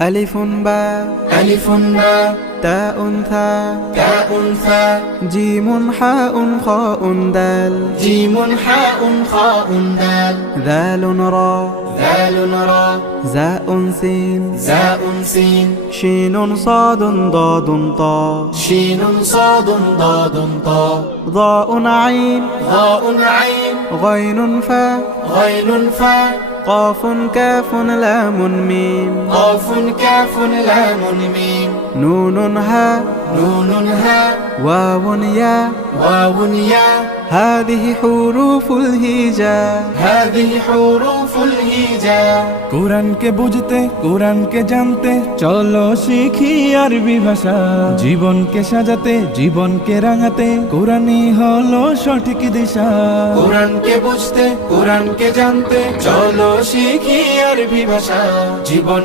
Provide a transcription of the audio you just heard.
ألف باء ألف باء تاء ثاء تاء ثاء جيم حاء خاء دال جيم حاء خاء دال ذال راء ذال راء زاء سين زاء سين شين صاد ضاد طاء شين صاد ضاد طاء ضاء عين ضاء عين غين فاء غين فاء قاف كاف لام ميم قاف كاف لام ميم نون هاء نون هاء واو ياء واو ياء هذه حروف الهجاء هذه حروف الهجاء কোরআনকে বুঝতে কোরআনকে জানতে চলো শিখি আরবি ভাষা জীবনকে সাজাতে জীবনকে রাঙাতে কোরআনই হলো সঠিক দিশা কোরআনকে বুঝতে কোরআনকে জানতে চলো শিখি আরবি ভাষা জীবন